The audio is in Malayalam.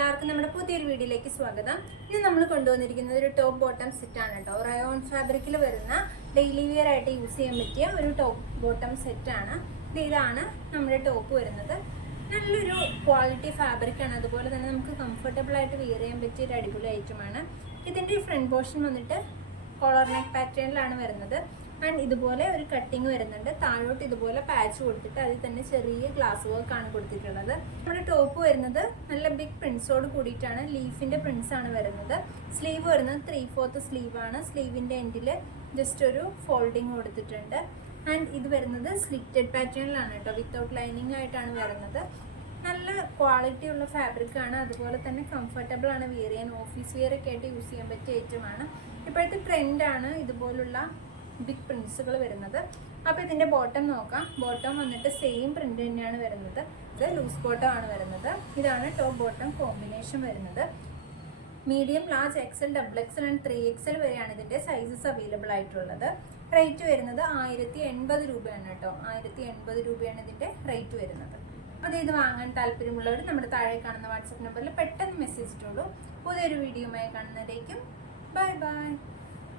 എല്ലാവർക്കും നമ്മുടെ പുതിയൊരു വീഡിയോയിലേക്ക് സ്വാഗതം. ഇത് നമ്മൾ കൊണ്ടുവന്നിരിക്കുന്നത് ഒരു ടോപ്പ് ബോട്ടം സെറ്റ് ആണ് കേട്ടോ. റയോൺ ഫാബ്രിക്കിൽ വരുന്ന ഡെയിലി വെയർ ആയിട്ട് യൂസ് ചെയ്യാൻ പറ്റിയ ഒരു ടോപ്പ് ബോട്ടം സെറ്റ് ആണ്. ഇത് ഇതാണ് നമ്മുടെ ടോപ്പ് വരുന്നത്. നല്ലൊരു ക്വാളിറ്റി ഫാബ്രിക് ആണ്. അതുപോലെ തന്നെ നമുക്ക് കംഫർട്ടബിൾ ആയിട്ട് വെയർ ചെയ്യാൻ പറ്റിയ ഒരു അടിപൊളി ഐറ്റമാണ് ഇതിന്റെ ഫ്രണ്ട് പോർഷൻ വന്നിട്ട് കോളർ നെക്ക് പാറ്റേണിലാണ് വരുന്നത്. ആൻഡ് ഇതുപോലെ ഒരു കട്ടിങ് വരുന്നുണ്ട്. താഴോട്ട് ഇതുപോലെ പാച്ച് കൊടുത്തിട്ട് അതിൽ തന്നെ ചെറിയ ഗ്ലാസ് വർക്ക് ആണ് കൊടുത്തിട്ടുള്ളത്. നമ്മുടെ ടോപ്പ് വരുന്നത് നല്ല ബിഗ് പ്രിൻസോട് കൂടിയിട്ടാണ് ലീഫിന്റെ പ്രിൻസ് ആണ് വരുന്നത്. സ്ലീവ് വരുന്നത് ത്രീ ഫോർത്ത് ആണ്. സ്ലീവിന്റെ എൻഡിൽ ജസ്റ്റ് ഒരു ഫോൾഡിങ് കൊടുത്തിട്ടുണ്ട്. ആൻഡ് ഇത് വരുന്നത് സ്ലിറ്റഡ് പാറ്റേണിലാണ് കേട്ടോ. വിത്തൗട്ട് ലൈനിങ് ആയിട്ടാണ് വരുന്നത്. നല്ല ക്വാളിറ്റി ഉള്ള ഫാബ്രിക് ആണ്. അതുപോലെ തന്നെ കംഫർട്ടബിൾ ആണ് വിയർ ചെയ്യാൻ. ഓഫീസ് വിയർ ഒക്കെ ആയിട്ട് യൂസ് ചെയ്യാൻ പറ്റിയ ഐറ്റമാണ് ഇപ്പോഴത്തെ ട്രെൻഡാണ് ഇതുപോലുള്ള ബിഗ് പ്രിൻസുകൾ വരുന്നത്. അപ്പോൾ ഇതിന്റെ ബോട്ടം നോക്കാം. ബോട്ടം വന്നിട്ട് സെയിം പ്രിന്റ് തന്നെയാണ് വരുന്നത്. ഇത് ലൂസ് ബോട്ടം ആണ് വരുന്നത്. ഇതാണ് ടോപ്പ് ബോട്ടം കോമ്പിനേഷൻ വരുന്നത്. Medium large XL double XL and three XL വരെയാണ് ഇതിന്റെ സൈസസ് അവൈലബിൾ ആയിട്ടുള്ളത്. റേറ്റ് വരുന്നത് ആയിരത്തി എൺപത് രൂപയാണ് കേട്ടോ. ആയിരത്തി എൺപത് രൂപയാണ് ഇതിന്റെ റേറ്റ് വരുന്നത്. അപ്പോൾ ഇത് വാങ്ങാൻ താല്പര്യമുള്ളവർ നമ്മുടെ താഴെ കാണുന്ന വാട്സപ്പ് നമ്പറിൽ പെട്ടെന്ന് മെസ്സേജ് ഇട്ടോളൂ. പുതിയൊരു വീഡിയോയുമായി കാണുന്നതിലേക്കും ബൈ ബൈ